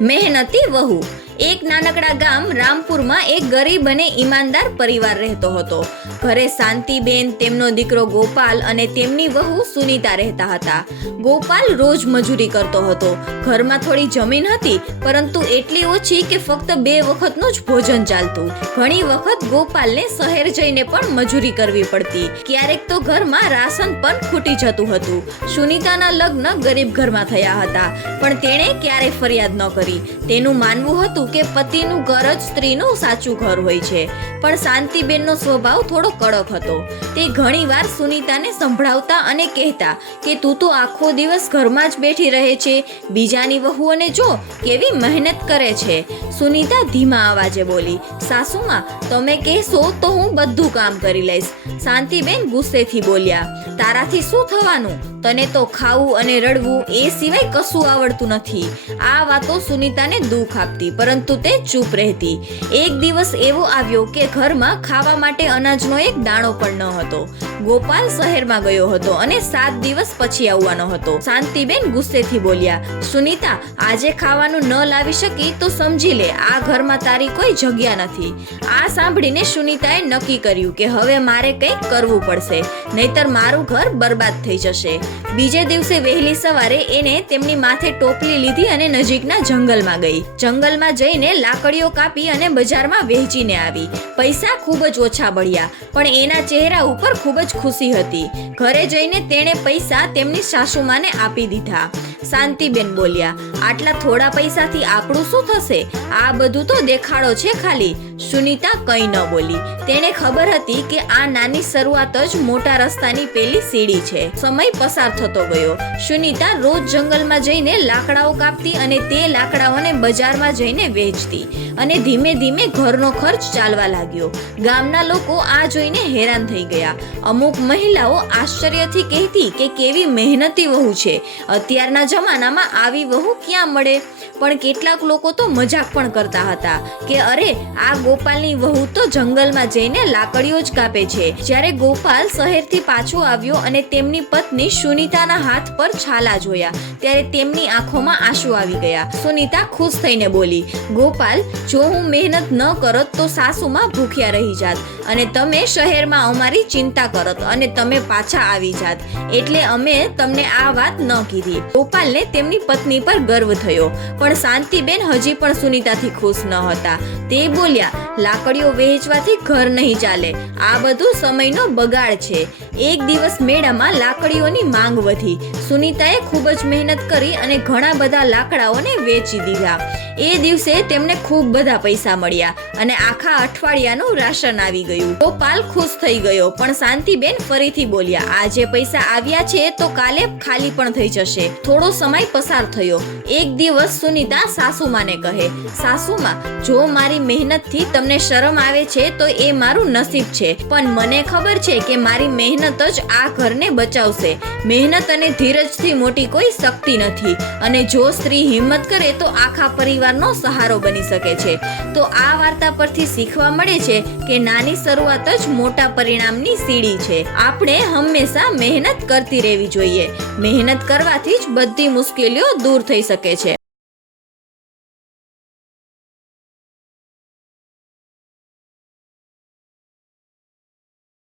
મહેનતી વહુ. એક નાનકડા ગામ રામપુરમાં એક ગરીબ અને ઈમાનદાર પરિવાર રહેતો હતો. ઘરે શાંતિબેન, તેમનો દીકરો ગોપાલ અને તેમની વહુ સુનિતા રહેતા હતા. ગોપાલ રોજ મજૂરી કરતો હતો. ઘરમાં થોડી જમીન હતી, પરંતુ એટલી ઓછી કે ફક્ત બે વખતનું જ ભોજન ચાલતું. ઘણી વખત ગોપાલને શહેર જઈને પણ મજૂરી કરવી પડતી. ક્યારેક તો ઘરમાં રાશન પણ ખૂટી જતું હતું. સુનીતાના લગ્ન ગરીબ ઘરમાં થયા હતા, પણ તેણે ક્યારે ફરિયાદ ન કરી. તેનું માનવું હતું કે પતિનું ઘર જ સ્ત્રીનું સાચું ઘર હોય છે. પણ શાંતિબેનનો સ્વભાવ થોડો કડક હતો. તે ઘણીવાર સુનિતાને સંભળાવતા અને કહેતા કે તું તો આખો દિવસ ઘરમાં જ બેઠી રહે છે. બીજાની વહુઓને જો કેવી મહેનત કરે છે. સુનિતા ધીમા અવાજે બોલી, સાસુમાં, તમે કહેશો તો હું બધું કામ કરી લઈશ. શાંતિબેન ગુસ્સેથી બોલ્યા, તારાથી શું થવાનું? તને તો ખાવું અને રડવું એ સિવાય કશું આવડતું નથી. આ વાતો સુનિતાને દુઃખ આપતી પરંતુ તે ચૂપ રહેતી. એક દિવસ એવો આવ્યો કે ઘરમાં ખાવા માટે અનાજનો એક દાણો પણ ન હતો. ગોપાલ શહેરમાં ગયો હતો અને સાત દિવસ પછી આવવાનો હતો. શાંતિબેન ગુસ્સેથી બોલ્યા, સુનિતા, આજે ખાવાનું ન લાવી શકી તો સમજી લે, આ ઘરમાં તારી કોઈ જગ્યા નથી. આ સાંભળીને સુનિતાએ નક્કી કર્યું કે હવે મારે કંઈક કરવું પડશે, નહીતર મારું ઘર બરબાદ થઈ જશે. બીજે દિવસે વહેલી સવારે એને તેમની માથે ટોપલી લીધી અને નજીકના જંગલમાં ગઈ. જંગલમાં જઈને લાકડીઓ કાપી અને બજારમાં વહેંચીને આવી. પૈસા ખૂબ જ ઓછા બળ્યા, પણ એના ચહેરા ઉપર ખૂબ જ ખુશી હતી. ઘરે જઈને તેણે પૈસા તેમની સાસુમાને આપી દીધા. શાંતિબેન બોલ્યા, આટલા થોડા પૈસાથી આપણું શું થશે? આ બધું તો દેખાડો છે ખાલી. સુનિતા કંઈ ન બોલી. તેણે ખબર હતી કે આ નાની શરૂઆત જ મોટા રસ્તાની પેલી સીડી છે. સમય પસાર થતો ગયો. સુનિતા રોજ જંગલમાં જઈને લાકડાઓ કાપતી અને તે લાકડાઓને બજારમાં જઈને વેચતી અને ધીમે ધીમે ઘરનો ખર્ચ ચાલવા લાગ્યો. ગામના લોકો આ જોઈને હેરાન થઈ ગયા. અમુક મહિલાઓ આશ્ચર્યથી કહેતી કે કેવી મહેનતી વહુ છે. અત્યારના જમાનામાં આવી વહુ ક્યાં મળે? પણ કેટલાક લોકો તો મજાક પણ કરતા હતા કે અરે, આ ગોપાલની વહુ તો જંગલમાં જઈને લાકડીઓ જ કાપે છે. જ્યારે ગોપાલ શહેરથી પાછો આવ્યો અને તેમની પત્ની સુનિતાના હાથ પર છાલા જોયા, ત્યારે તેમની આંખોમાં આંસુ આવી ગયા. સુનીતા ખુશ થઈને બોલી, ગોપાલ, જો હું મહેનત ન કરત તો સાસુમાં ભૂખ્યા રહી જાત અને તમે શહેરમાં અમારી ચિંતા કરત અને તમે પાછા આવી જાત. એટલે અમે તમને આ વાત ન કીધી. ગોપાલને તેમની પત્ની પર ગર્વ થયો. પણ શાંતિબેન હજી પણ સુનિતાથી ખુશ ન હતા. તે બોલ્યા, લાકડીઓ વહેંચવાથી ઘર નહીં ચાલે. આ બધું સમયનો બગાડ છે. એક દિવસ મેળામાં લાકડીઓની માંગ વધી. સુનિતાએ ખૂબ જ મહેનત કરી અને ઘણા બધા લાકડાઓને વેચી દીધા. એ દિવસે તેમને ખૂબ બધા પૈસા મળ્યા અને આખા અઠવાડિયાનું રાશન આવી ગયું. ગોપાલ ખુશ થઈ ગયો, પણ શાંતિબેન ફરીથી બોલ્યા, આજે પૈસા આવ્યા છે તો કાલે ખાલી પણ થઈ જશે. થોડો સમય પસાર થયો. એક દિવસ સુનિતા સાસુમાને કહે, સાસુમા, જો મારી મહેનતથી તમને શરમ આવે છે, તો એ મારું નસીબ છે. પણ મને ખબર છે કે મારી મહેનત જ આ ઘરને બચાવશે. મહેનત અને ધીરજથી મોટી કોઈ શક્તિ નથી. અને જો સ્ત્રી હિંમત કરે, તો આખા પરિવારનો સહારો બની શકે છે. તો આ વાર્તા પરથી શીખવા મળે છે કે નાની શરૂઆત જ મોટા પરિણામની સીડી છે. આપણે હંમેશા મહેનત કરતી રહેવી જોઈએ. મહેનત કરવાથી જ બધી મુશ્કેલીઓ દૂર થઈ શકે છે.